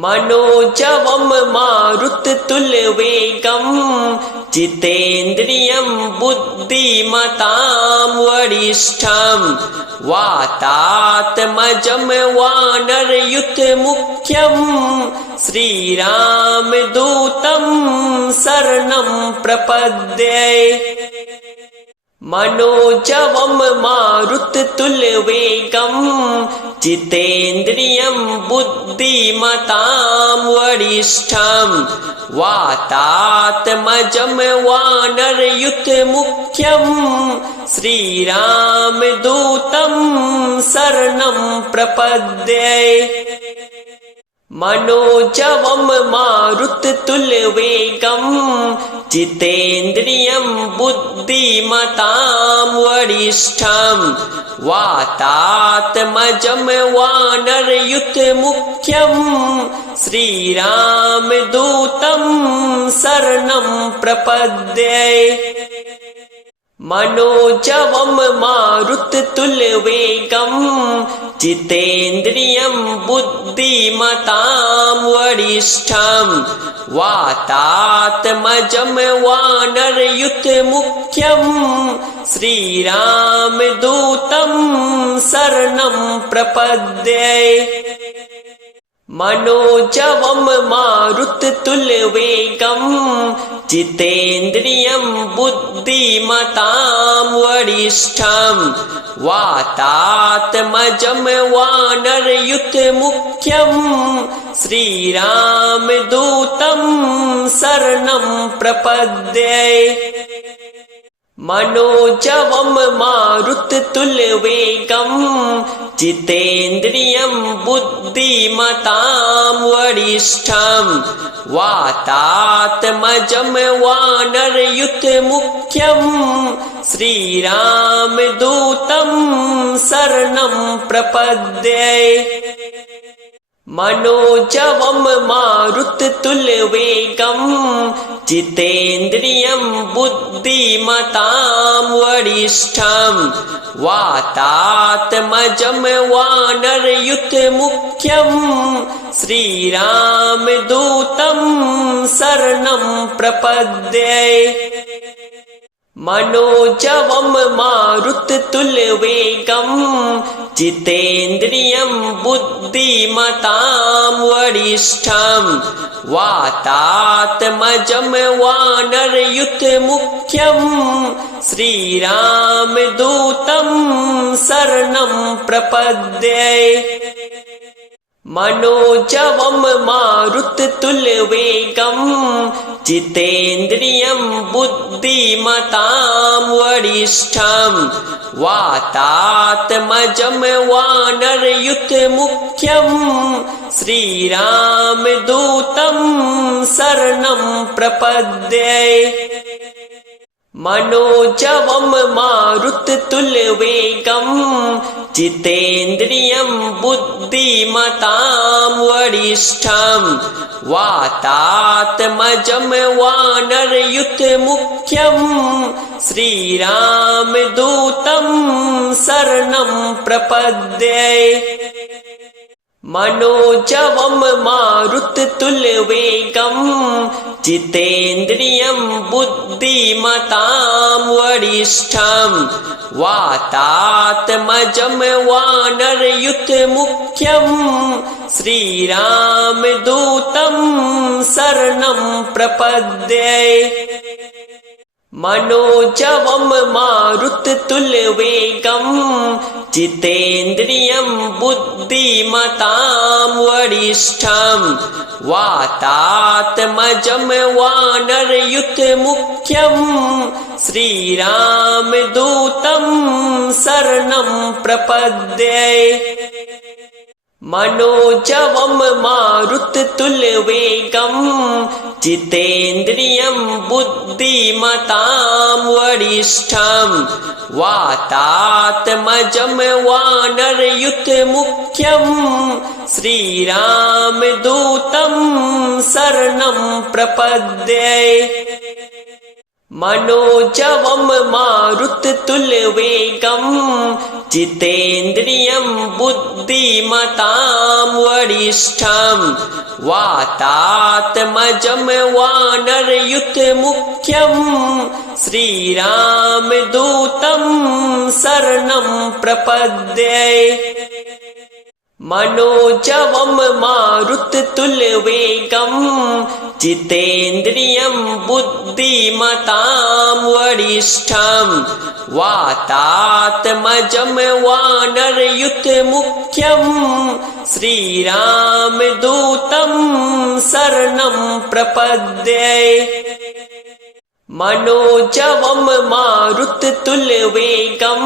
मनोजवं मारुततुल्यवेगं जितेन्द्रियं बुद्धिमतां वरिष्ठं वातात्मजं वानरयूथमुख्यं श्रीरामदूतं शरणं प्रपद्ये। मनोजवं मारुततुल्यवेगं जितेन्द्रियं बुद्धिमतां वरिष्ठं वातात्मजं वानरयूथमुख्यं श्रीरामदूतं शरणं प्रपद्ये। मनोजवं मारुततुल्यवेगं जितेन्द्रियं बुद्धिमतां वरिष्ठं वातात्मजं वानरयूथमुख्यं श्रीरामदूतं शरणं प्रपद्ये। मनोजवं मारुततुल्यवेगं जितेन्द्रियं बुद्धिमतां वरिष्ठं वातात्मजं वानरयूथमुख्यं श्रीरामदूतं शरणं प्रपद्ये। मनोजवं मारुततुल्यवेगं जितेन्द्रियं बुद्धिमतां वरिष्ठं वातात्मजं वानरयूथमुख्यं श्रीरामदूतं शरणं प्रपद्ये। मनोजवं मारुततुल्यवेगं जितेन्द्रियं बुद्धिमतां वरिष्ठं वातात्मजं वानरयूथमुख्यं श्रीरामदूतं शरणं प्रपद्ये। मनोजवं मारुततुल्यवेगं जितेन्द्रियं बुद्धिमतां वरिष्ठं वातात्मजं वानरयूथमुख्यं श्रीरामदूतं शरणं प्रपद्ये। मनोजवं मारुततुल्यवेगं जितेन्द्रियं बुद्धिमतां वरिष्ठं वातात्मजं वानरयूथमुख्यं श्रीरामदूतं शरणं प्रपद्ये। मनोजवं मारुततुल्यवेगं जितेन्द्रियं बुद्धिमतां वरिष्ठं वातात्मजं वानरयूथमुख्यं श्रीरामदूतं शरणं प्रपद्ये। मनोजवं मारुततुल्यवेगं जितेन्द्रियं बुद्धिमतां वरिष्ठं वातात्मजं वानरयूथमुख्यं श्रीरामदूतं शरणं प्रपद्ये। मनोजवं मारुततुल्यवेगं जितेन्द्रियं बुद्धिमतां वरिष्ठं वातात्मजं वानरयूथमुख्यं श्रीरामदूतं शरणं प्रपद्ये। मनोजवं मारुततुल्यवेगं जितेन्द्रियं बुद्धिमतां वरिष्ठं वातात्मजं वानरयूथमुख्यं श्रीरामदूतं शरणं प्रपद्ये। मनोजवं मारुततुल्यवेगं जितेन्द्रियं बुद्धिमतां वरिष्ठं वातात्मजं वानरयूथमुख्यं श्रीरामदूतं शरणं प्रपद्ये। मनोजवं मारुततुल्यवेगं जितेन्द्रियं बुद्धिमतां वरिष्ठं वातात्मजं वानरयूथमुख्यं श्रीरामदूतं शरणं प्रपद्ये। मनोजवं मारुततुल्यवेगं जितेन्द्रियं बुद्धिमतां वरिष्ठं वातात्मजं वानरयूथमुख्यं श्रीरामदूतं शरणं प्रपद्ये। मनोजवं मारुततुल्यवेगं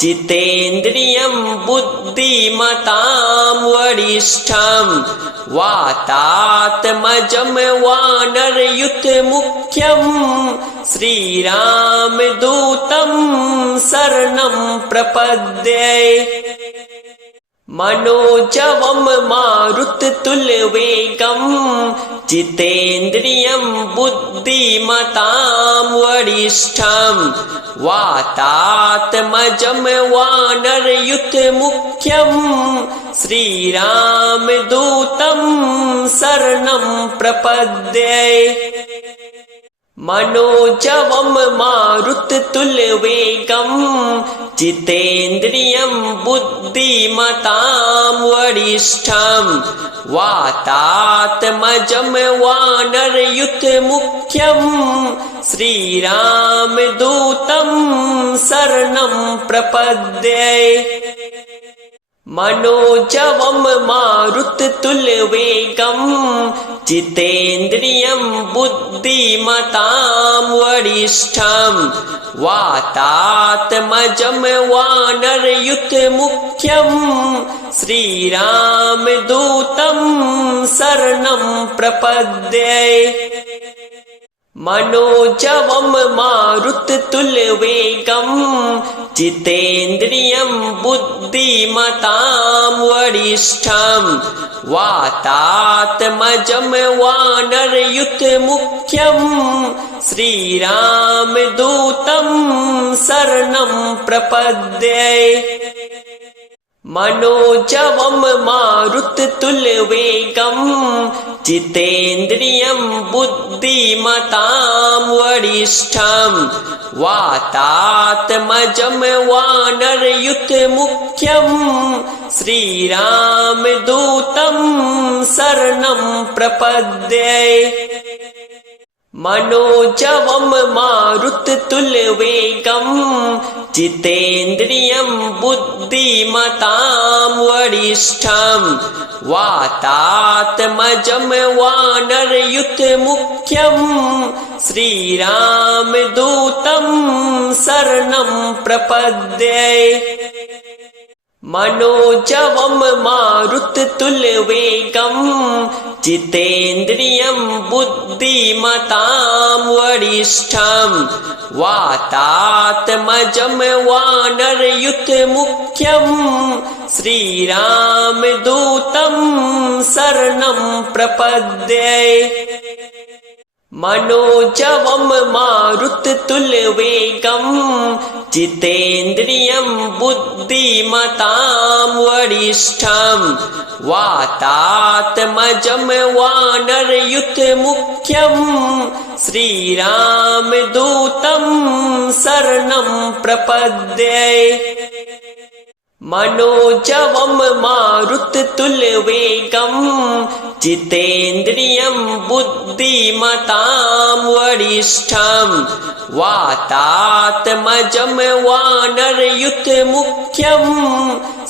जितेन्द्रियं बुद्धिमतां वरिष्ठं वातात्मजं वानरयूथमुख्यं श्रीरामदूतं शरणं प्रपद्ये। मनोजवं मारुततुल्यवेगं जितेन्द्रियं बुद्धिमतां वरिष्ठं वातात्मजं वानरयूथमुख्यं श्रीरामदूतं शरणं प्रपद्ये। मनोजवं मारुततुल्यवेगं जितेन्द्रियं बुद्धिमतां वरिष्ठं वातात्मजं वानरयूथमुख्यं श्रीरामदूतं शरणं प्रपद्ये। मनोजवं मारुततुल्यवेगं जितेन्द्रियं बुद्धिमतां वरिष्ठं वातात्मजं वानरयूथमुख्यं श्रीरामदूतं शरणं प्रपद्ये। मनोजवं मारुततुल्यवेगं जितेन्द्रियं बुद्धिमतां वरिष्ठं वातात्मजं वानरयूथमुख्यं श्रीरामदूतं शरणं प्रपद्ये। मनोजवं मारुततुल्यवेगं जितेन्द्रियं बुद्धिमतां वरिष्ठं वातात्मजं वानरयूथमुख्यं श्रीरामदूतं शरणं प्रपद्ये। मनोजवं मारुततुल्यवेगं जितेन्द्रियं बुद्धिमतां वरिष्ठं वातात्मजं वानरयूथमुख्यं श्रीरामदूतं शरणं प्रपद्ये। मनोजवं मारुततुल्यवेगं जितेन्द्रियं बुद्धिमतां वरिष्ठं वातात्मजं वानरयूथमुख्यं श्रीरामदूतं शरणं प्रपद्ये। मनोजवं मारुततुल्यवेगं जितेन्द्रियं बुद्धिमतां वरिष्ठं वातात्मजं वानरयूथमुख्यं श्रीरामदूतं शरणं प्रपद्ये। मनोजवं मारुततुल्यवेगं जितेन्द्रियं बुद्धिमतां वरिष्ठं वातात्मजं वानरयूथमुख्यं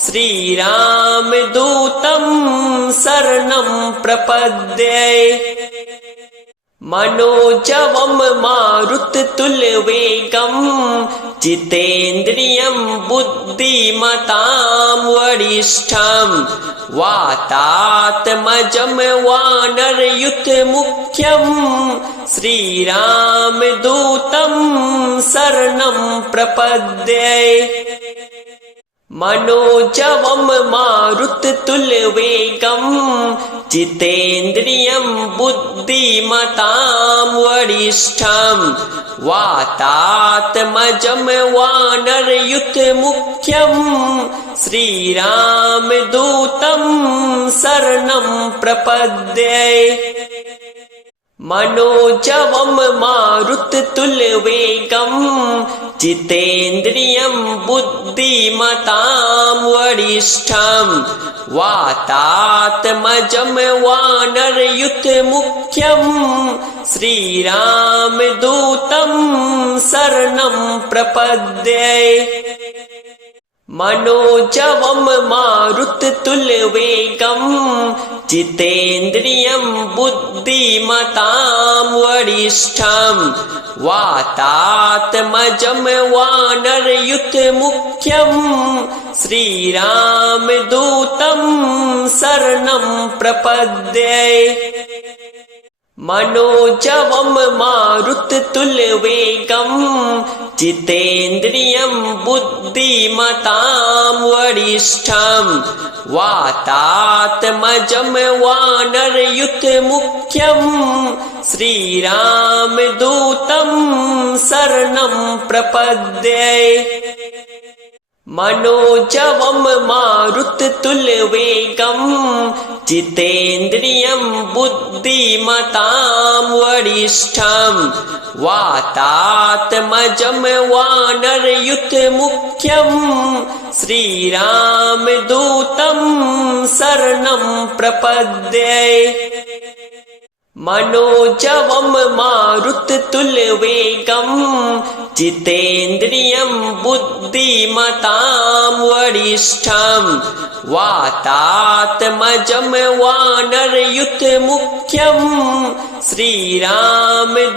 श्रीरामदूतं शरणं प्रपद्ये। मनोजवं मारुततुल्यवेगं जितेन्द्रियं बुद्धिमतां वरिष्ठं वातात्मजं वानरयूथमुख्यं श्रीरामदूतं शरणं प्रपद्ये। मनोजवं मारुततुल्यवेगं जितेन्द्रियं बुद्धिमतां वरिष्ठं वातात्मजं वानरयूथमुख्यं श्रीरामदूतं शरणं प्रपद्ये। मनोजवं मारुततुल्यवेगं जितेन्द्रियं बुद्धिमतां वरिष्ठं वातात्मजं वानरयूथमुख्यं श्रीरामदूतं शरणं प्रपद्ये। मनोजवं मारुततुल्यवेगं जितेन्द्रियं बुद्धिमतां वरिष्ठं वातात्मजं वानरयूथमुख्यं श्रीरामदूतं शरणं प्रपद्ये। मनोजवं मारुततुल्यवेगं जितेन्द्रियं बुद्धिमतां वरिष्ठं वातात्मजं वानरयूथमुख्यं श्रीरामदूतं शरणं प्रपद्ये। मनोजवं मारुततुल्यवेगं जितेन्द्रियं बुद्धिमतां वरिष्ठं वातात्मजं वानरयूथमुख्यं श्रीरामदूतं शरणं प्रपद्ये। मनोजवं मारुततुल्यवेगं जितेन्द्रियं बुद्धिमतां वरिष्ठं वातात्मजं वानरयूथमुख्यं श्रीरामदूतं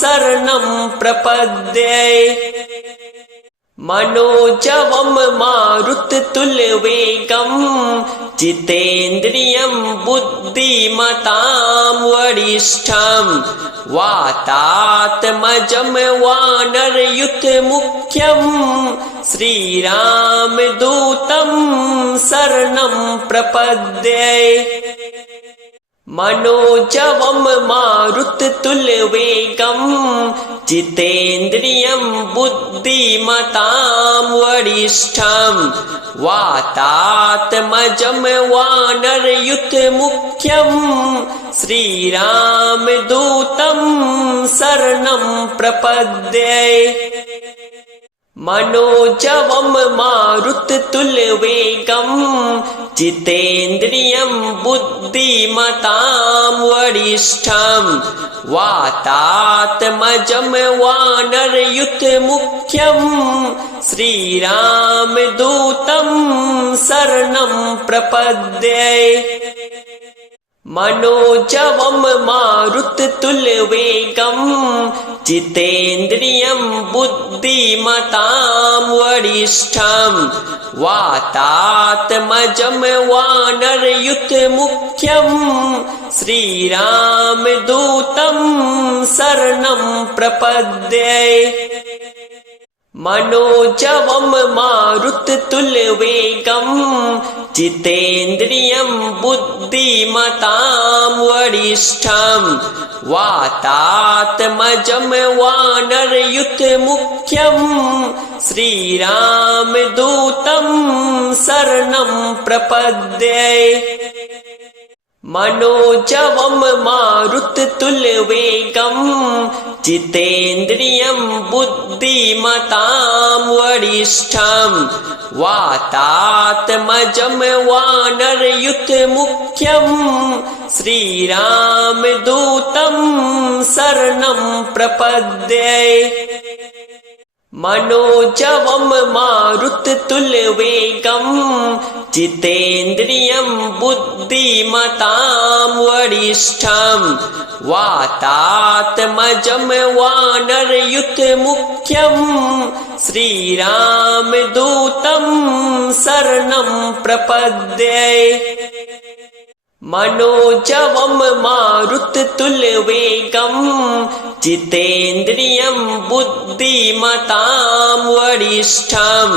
शरणं प्रपद्ये। मनोजवं मारुततुल्यवेगं जितेन्द्रियं बुद्धिमतां वरिष्ठं वातात्मजं वानरयूथमुख्यं श्रीरामदूतं शरणं प्रपद्ये। मनोजवं मारुततुल्यवेगं जितेन्द्रियं बुद्धिमतां वरिष्ठं वातात्मजं वानरयूथमुख्यं श्रीरामदूतं शरणं प्रपद्ये। मनोजवं मारुततुल्यवेगं जितेन्द्रियं बुद्धिमतां वरिष्ठं वातात्मजं वानरयूथमुख्यं श्रीरामदूतं शरणं प्रपद्ये। मनोजवं मारुततुल्यवेगं जितेन्द्रियं बुद्धिमतां वरिष्ठं वातात्मजं वानरयूथमुख्यं श्रीरामदूतं शरणं प्रपद्ये। मनोजवं मारुततुल्यवेगं जितेन्द्रियं बुद्धिमतां वरिष्ठं वातात्मजं वानरयूथमुख्यं श्रीरामदूतं शरणं प्रपद्ये। मनोजवं मारुततुल्यवेगं जितेन्द्रियं बुद्धिमतां वरिष्ठं वातात्मजं वानरयूथमुख्यं श्रीरामदूतं शरणं प्रपद्ये। मनोजवं मारुततुल्यवेगं जितेन्द्रियं बुद्धिमतां वरिष्ठं वातात्मजं वानरयूथमुख्यं श्रीरामदूतं शरणं प्रपद्ये। मनोजवं मारुततुल्यवेगं जितेन्द्रियं बुद्धिमतां वरिष्ठं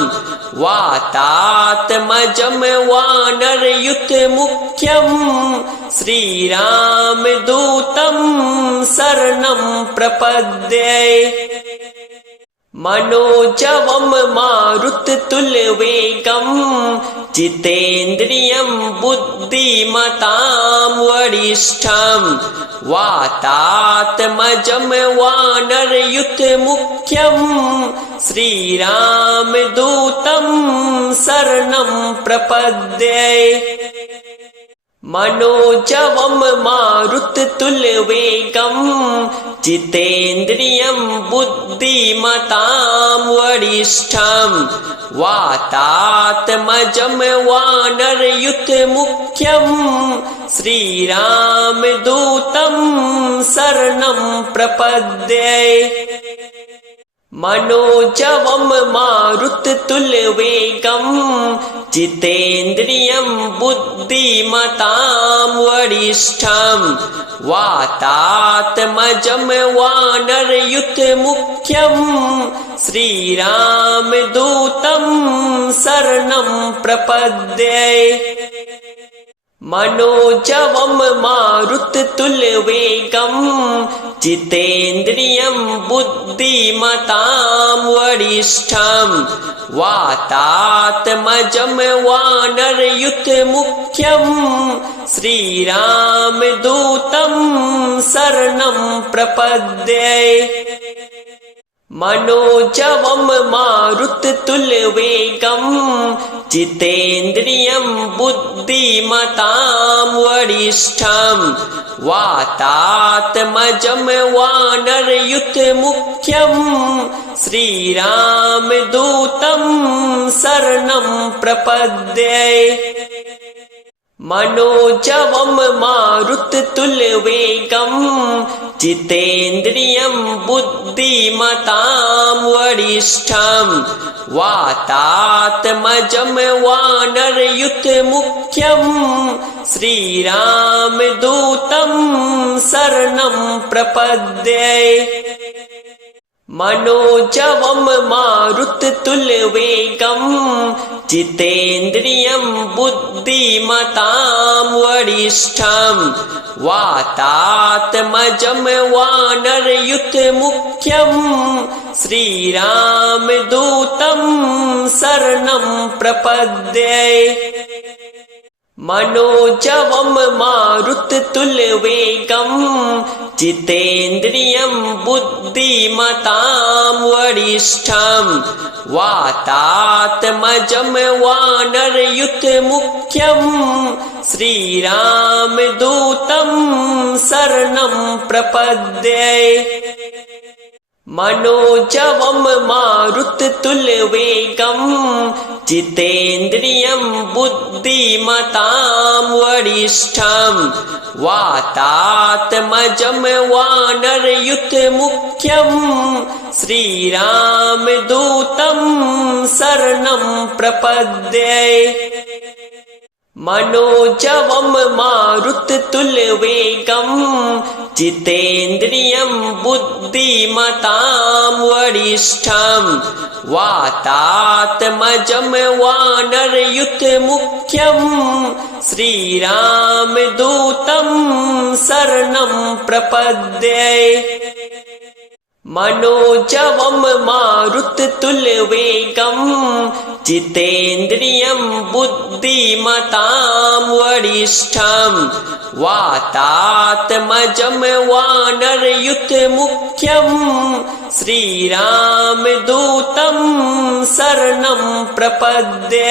वातात्मजं वानरयुतमुख्यं श्रीरामदूतं शरणं प्रपद्ये। मनोजवं मारुततुल्यवेगं जितेन्द्रियं बुद्धिमतां वरिष्ठं वातात्मजं वानरयुतमुख्यं श्रीरामदूतं शरणं प्रपद्ये। मनोजवं मारुततुल्यवेगं जितेन्द्रियं बुद्धिमतां वरिष्ठं वातात्मजं वानरयुतमुख्यं श्रीरामदूतं शरणं प्रपद्ये। मनोजवं मारुततुल्यवेगं जितेन्द्रियं बुद्धिमतां वरिष्ठं वातात्मजं वानरयुतमुख्यं श्रीरामदूतं शरणं प्रपद्ये। मनोजवं मारुततुल्यवेगं जितेन्द्रियं बुद्धिमतां वरिष्ठं वातात्मजं वानरयुतमुख्यं श्रीरामदूतं शरणं प्रपद्ये। मनोजवं मारुततुल्यवेगं जितेन्द्रियं बुद्धिमतां वरिष्ठं वातात्मजं वानरयुतमुख्यं श्रीरामदूतं शरणं प्रपद्ये। मनोजवं मारुततुल्यवेगं जितेन्द्रियं बुद्धिमतां वरिष्ठं वातात्मजं वानरयुतमुख्यं श्रीरामदूतं शरणं प्रपद्ये। मनोजवं मारुततुल्यवेगं जितेन्द्रियं बुद्धिमतां वरिष्ठं वातात्मजं वानरयुतमुख्यं श्रीरामदूतं शरणं प्रपद्ये। मनोजवं मारुततुल्यवेगं जितेन्द्रियं बुद्धिमतां वरिष्ठं वातात्मजं वानरयुतमुख्यं श्रीरामदूतं शरणं प्रपद्ये। मनोजवं मारुततुल्यवेगं जितेन्द्रियं बुद्धिमतां वरिष्ठं वातात्मजं वानरयुतमुख्यं श्रीरामदूतं शरणं प्रपद्ये। मनोजवं मारुततुल्यवेगं जितेन्द्रियं बुद्धिमतां वरिष्ठं वातात्मजं वानरयुतमुख्यं श्रीरामदूतं शरणं प्रपद्ये। मनोजवं मारुततुल्यवेगं जितेन्द्रियं बुद्धिमतां वरिष्ठं वातात्मजं वानरयुतमुख्यं श्रीरामदूतं शरणं प्रपद्ये।